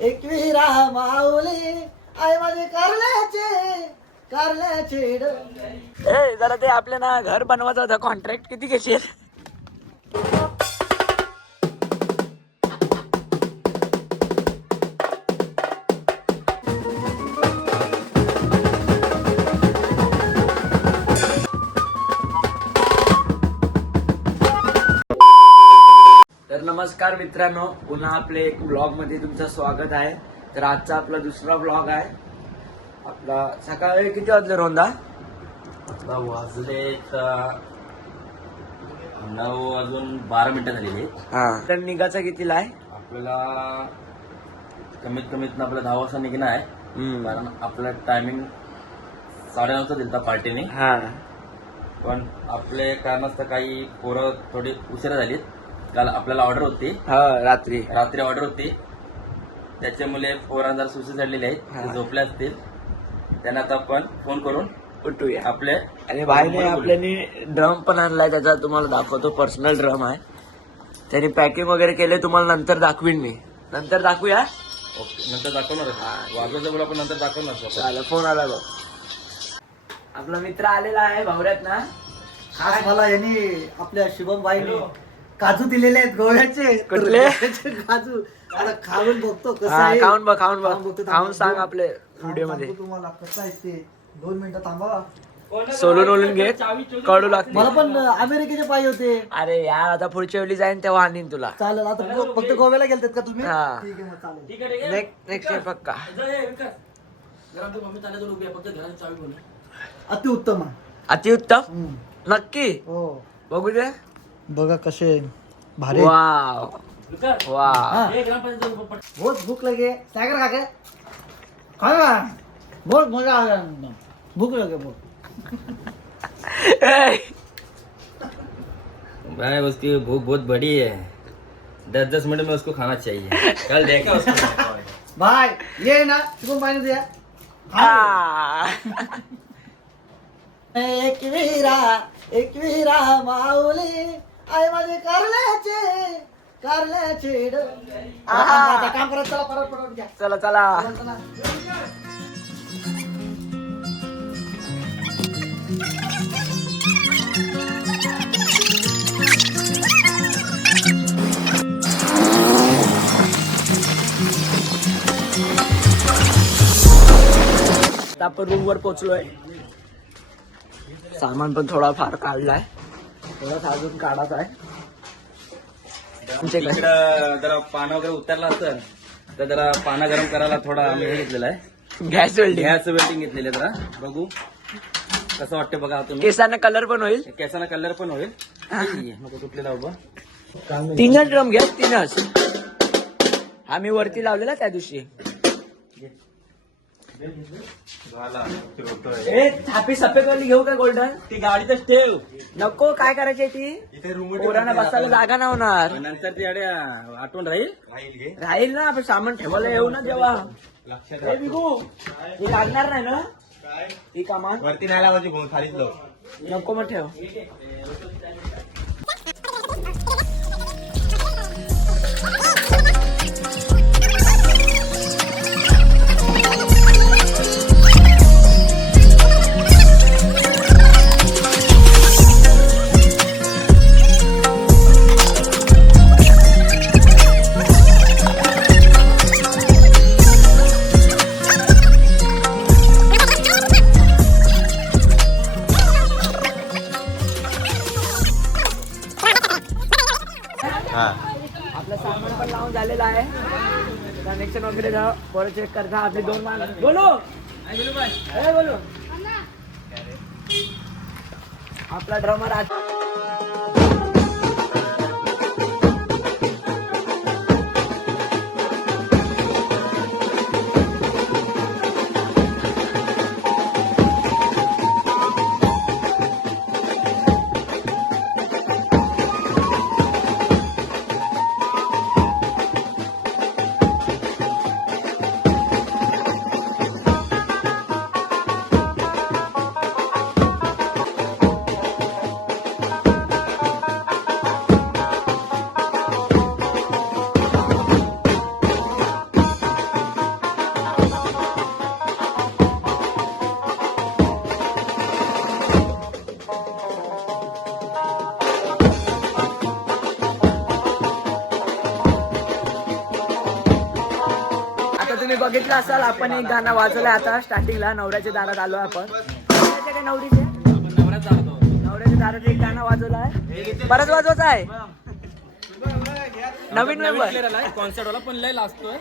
एकवीरा माऊली आई माझे कारल्याचे ए जरा ते आपल्या ना घर बनवायचं होतं कॉन्ट्रॅक्ट किती घेशील? तर नमस्कार मित्रांनो, पुन्हा आपले एक ब्लॉग मध्ये तुमचं स्वागत आहे. तर आजचा आपला दुसरा ब्लॉग आहे. आपला सकाळी किती वाजले रोंदा? वाजले 9:12 झालेली. हा, तर निघायचं कितीला आहे आपल्याला? कमीत कमीत आपल्याला 10 वाजता निघणं आहे, कारण आपलं टायमिंग 9:30 दिलता पार्टीने. हा, पण आपले कारणास्तव काही पोरं थोडी उशिरा झालीत. काल आपल्याला ऑर्डर होती, रात्री ऑर्डर होती, त्याच्यामुळे पोरांना जरा सुशी चढलेली आहेत, ते झोपले असतील. त्यांना आता आपण फोन करून उठूया आपले. आणि भाईने आपल्यानी ड्रम पण आणलाय, त्याचा तुम्हाला दाखवतो. पर्सनल ड्रम आहे, त्यांनी पॅकिंग वगैरे केले, तुम्हाला नंतर दाखवीन मी. नंतर दाखवूया. ओके, नंतर दाखवणार. वाजवायचं बोला, पण नंतर दाखवणार. चालेल, फोन आला बघ. आपला मित्र आलेला आहे भावऱ्यात ना. खास मला यांनी आपल्या शुभम भाईने काजू दिलेले आहेत गोव्याचे. कुठले काजू? आता खाऊन बघतो कसं हा, आहे. खाऊन बघ, बघतो, खाऊन सांग आपले खाऊन व्हिडिओ मध्ये. सांगतो तुम्हाला कसं आहे ते. 2 मिनिटं थांबा. सोलून घे, कडू लागते. मला पण अमेरिकेचे पाहिजे होते. अरे यार, आता पुढच्या वेळी जाईन तेव्हा आणीन तुला. चालेल, आता फक्त गोव्याला गेलतात का तुम्ही? हा. ठीक आहे, मग चालेल. नेक्स्ट इयर पक्का. अतिउत्तम आहे. अतिउत्तम, नक्की हो, बघू दे. बघा कसे भारी. Wow wow. हाँ। बहुत भूख लगे. सागर खा के खाना, बहुत मजा आ गया. भूख लगे बहुत. भाई उसकी भूख बहुत बड़ी है, 10-10 मिनट में उसको खाना चाहिए. कल देखा उसको. भाई ये ना शुभम भाई ने दिया. आ. एकवीरा माऊली आई माझे कारल्याचे आता काम करत चला. परत घ्या. चला चला. चला. आता आपण रूम वर पोहोचलोय. सामान पण थोडा फार काढलाय, थोडा अजून काढायचा आहे. तिकडं जरा पानं वगैरे उतरला असेल तर जरा पानं गरम करायला थोडा आम्ही हे घेतलेला आहे, गॅस वेल्डिंग. गॅस वेल्डिंग घेतलेलं आहे. जरा बघू कसं वाटतं बघा तुम्ही. केसांना कलर पण होईल, केसाला कलर पण होईल. नको तुटलेला उभं. 3 ड्रम घ्या, 3च. आम्ही वरती लावलेला त्या दिवशी. ए थापी सफेद वाली घेऊ का गोल्डन? ती गाडीतच ठेव. नको, काय करायची ती? पोरांना बसायला जागा नाही होणार. नंतर ती आठवण राहील. राहील ना, आपण सामान ठेवायला येऊ ना जेव्हा. ए बिगू, ही लागणार नाही ना ही कामान? वरती नाही लावायची, खालीच लाव. नको मग ठेव. आपलं सामान पण लावून झालेलं आहे. कनेक्शन वगैरे परत चेक करता. आपली 2 माणसं. बोलो बोलो. आपला ड्रमर आज तुम्ही बघितलं असाल आपण एक गाणं वाजवलंय आता स्टार्टिंगला. नवऱ्याच्या दारात आलो आपण. काय नवरीचे नवऱ्याच्या दारात एक गाणं वाजवलं आहे. परत वाजवायचं आहे. नवीन मेंबर कॉन्सर्ट वाला पण लय लागतोय.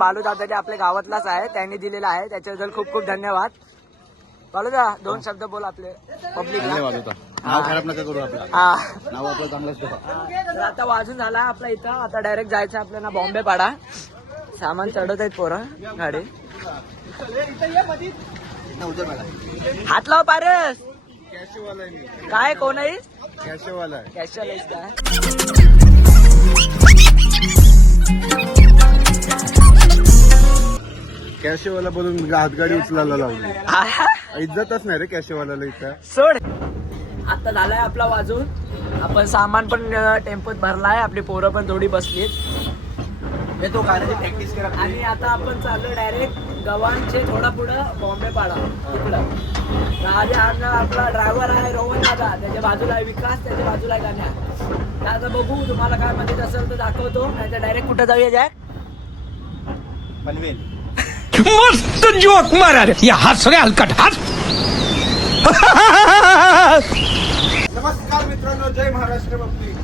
बालू दादा जे आपल्या गावातलाच आहे त्यांनी दिलेला आहे. त्याच्याबद्दल खूप खूप धन्यवाद. बालू दादा 2 शब्द बोल आपले पब्लिकला. नाव खराब नका करू आपलं. हा नाव आपलं चांगलंच ठेवा. तर आता वाजून झाला आपला इथं. आता डायरेक्ट जायचं आपल्याला बॉम्बे पाडा. सामान चढत आहेत पोरं गाडी. हात लाव पारस. काय कोण आहे? कॅशेवाला आहे. कॅशवाला आहेस काय? कॅशेवाला बोलून हातगाडी उचलायला लावली. इज्जतच नाही रे कॅशेवाल्याला इथं. सोड. आता झालाय आपला वाजून. आपण सामान पण टेम्पोत भरलाय. आपली पोरं पण थोडी बसलीत. तो गाण्याची प्रॅक्टिस करा. आणि आता आपण चाललो डायरेक्ट गव्हाणचे थोडा पुढं बॉम्बे पाडा तिकडं. आधी आपला ड्रायव्हर आहे रोहन दादा. त्याच्या बाजूला आहे विकास. त्याच्या बाजूला आहे गाण्या. आता बघू तुम्हाला काय माहिती असेल तर दाखवतो. नाही तर डायरेक्ट कुठं जाऊया जॅक? पनवेल. मस्त जोक मारा रे. या हात सगळे हलकट हात. नमस्कार मित्रांनो, जय महाराष्ट्र पब्लिक.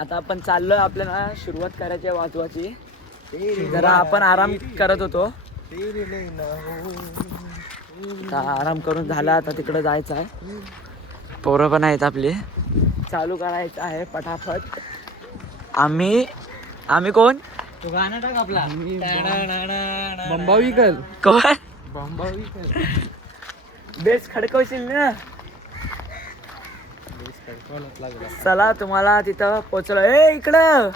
आता आपण चाललोय आपल्याला सुरुवात करायची वाजवाची. जरा आपण आराम करत होतो. आता आराम करून झाला. आता तिकडे जायचं आहे. पोरं पण आहेत आपली. चालू करायचं आहे पटापट. आम्ही कोण? तो गाणं टाक आपला. बंबावीकर. कोण? बंबावीकर. बेस खडकवशील ना. चला तुम्हाला तिथं पोहोचलो. ए इकडं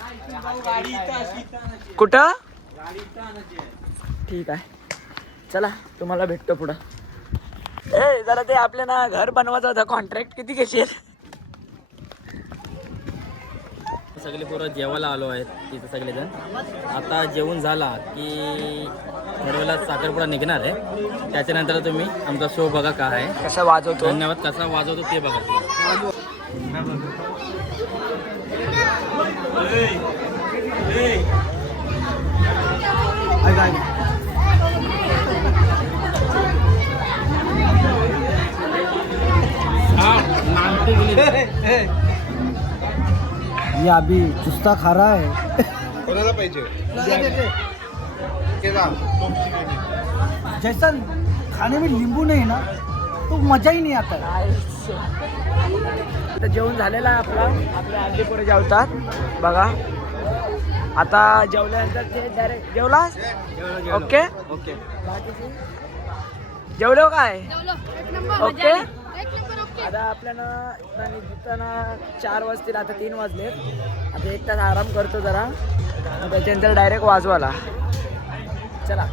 कुठं? ठीक आहे चला तुम्हाला भेटतो पुढं. ए जरा ते आपल्या ना घर बनवायचं होतं. कॉन्ट्रॅक्ट किती घेशील? सगळे पोरं जेवायला आलो आहेत तिथं सगळेजण. आता जेवण झाला की थोड्या वेळात साखरपुडा निघणार आहे. त्याच्यानंतर तुम्ही आमचा शो बघा काय आहे, कसा वाजवतो. धन्यवाद कसा वाजवतो ते बघा. ये अभी चुस्ता खा रहा है. कोणाला पाहिजे जैसा खाने में नींबू नहीं ना तो मजा ही नहीं आता है. आता जेवण झालेलं आहे आपले आजी पुढे जेवतात बघा. आता जेवल्यानंतर ते डायरेक्ट जेवलास. ओके ओके जेवलो काय ओके. आता आपल्याला जिताना 4 वाजतील, आता 3 वाजले. आता 1 तास आराम करतो जरा, त्याच्यानंतर डायरेक्ट वाजवाला. चला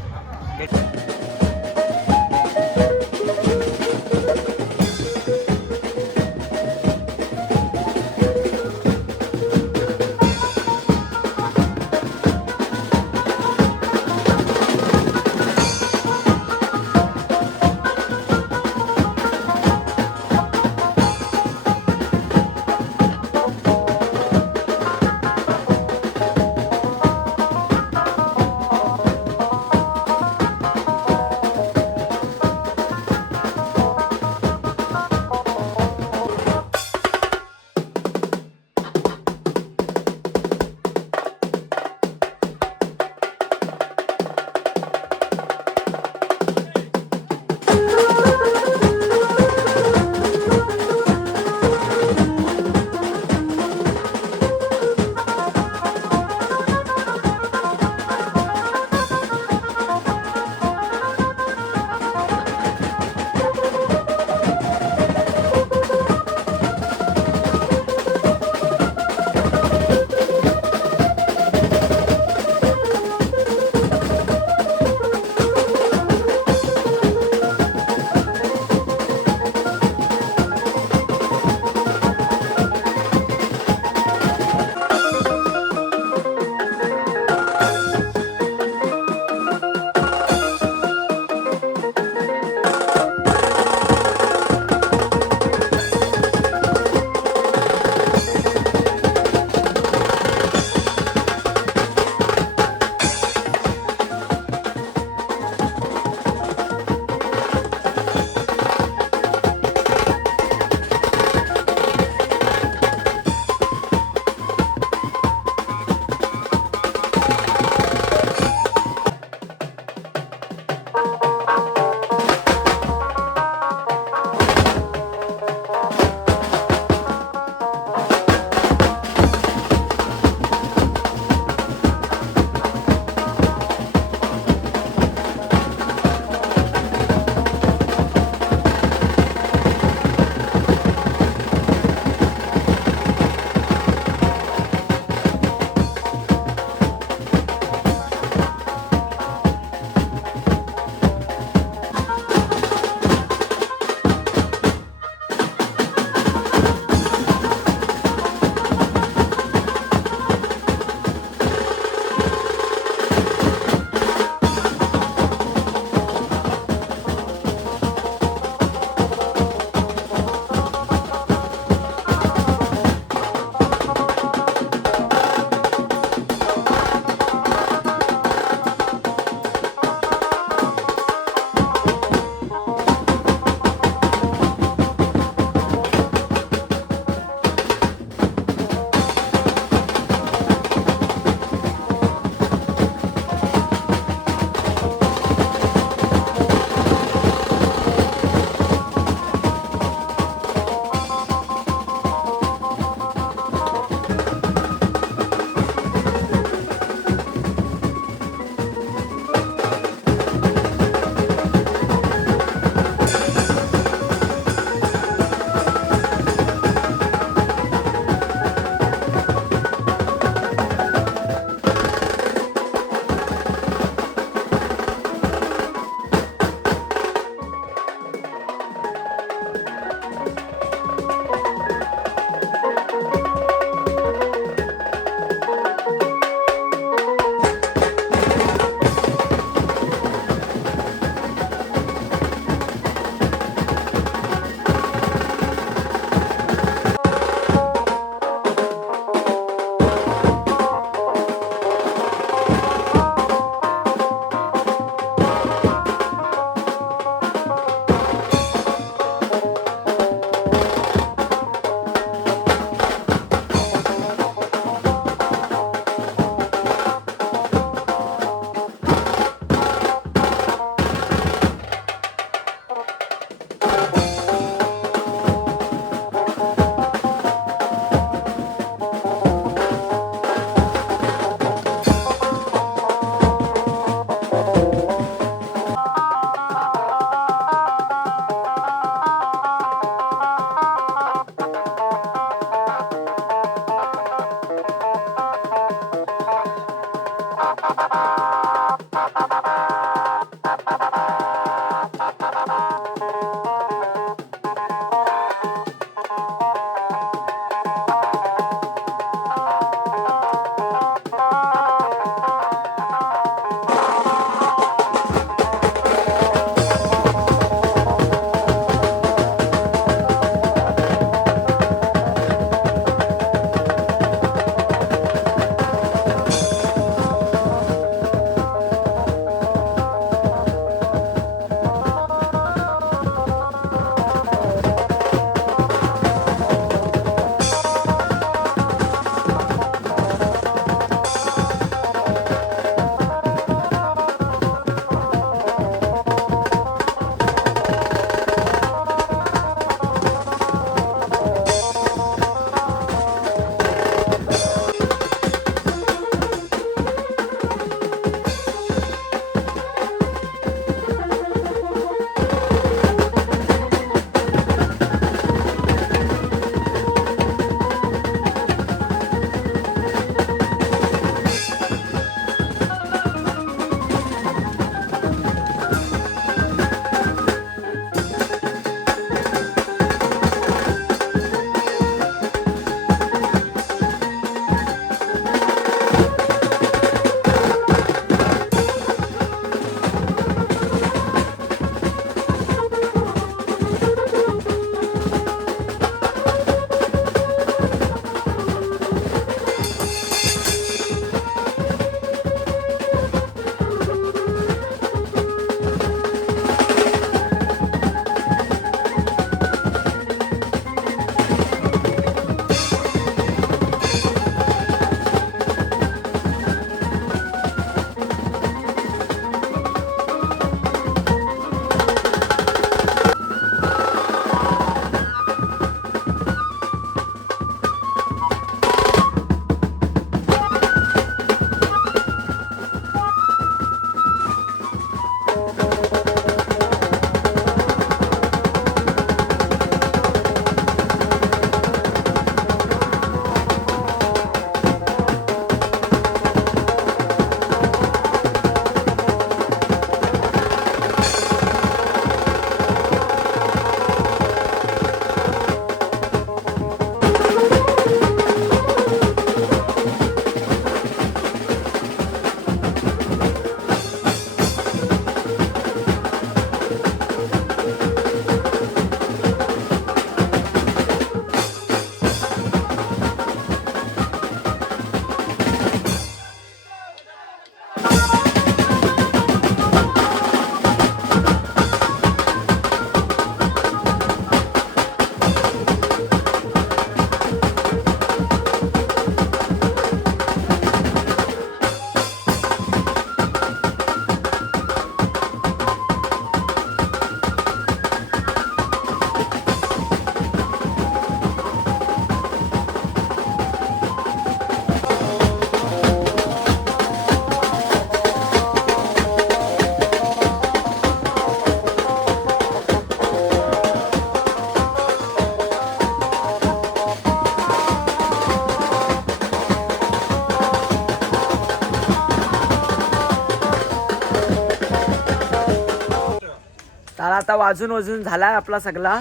आता वाजून झालाय आपला सगळा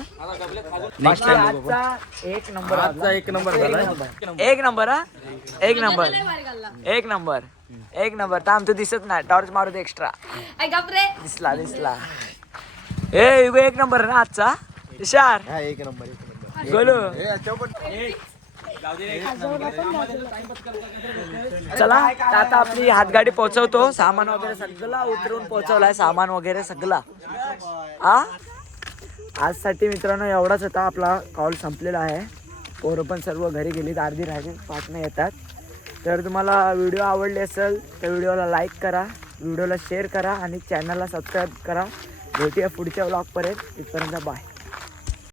बाकी आजचा एक नंबर आजचा एक नंबर झाला एक नंबर हा एक नंबर थांब तू दिसत नाही टॉर्च मारू दे एक्स्ट्रा दिसला ए युगो एक नंबर ना आजचा इशार एक नंबर गोलू चला आता आपली हातगाडी पोहोचवतो सामान वगैरे सगळं उतरून पोहोचवलाय सामान वगैरे सगळं हा आजसाठी मित्रांनो एवढाच होता आपला कॉल संपलेला आहे पोरं पण सर्व घरी गेलीत अर्धी राहिली 5 नाही येतात तर तुम्हाला व्हिडिओ आवडले असेल तर व्हिडिओला लाईक करा व्हिडिओला शेअर करा आणि चॅनलला सबस्क्राईब करा भेटूया पुढच्या व्लॉगपर्यंत इथपर्यंत बाय